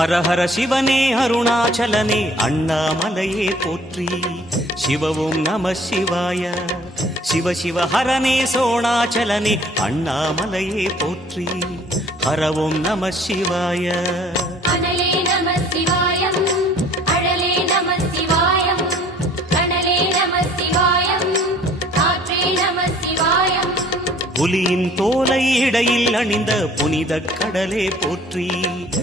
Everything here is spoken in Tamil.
ஹர ஹர சிவனே அருணாச்சலனே அண்ணாமலையே போற்றி. சிவவும் நம சிவாய. சிவ சிவ ஹரனே சோணாச்சலனே அண்ணாமலையே போற்றி. ஹரவும் நம சிவாய. அனலே நம சிவாயம், அழலே நம சிவாயம், கனலே நம சிவாயம், காற்றே நம சிவாயம். புலியின் தோலை இடையில் அணிந்த புனித கடலே போற்றி.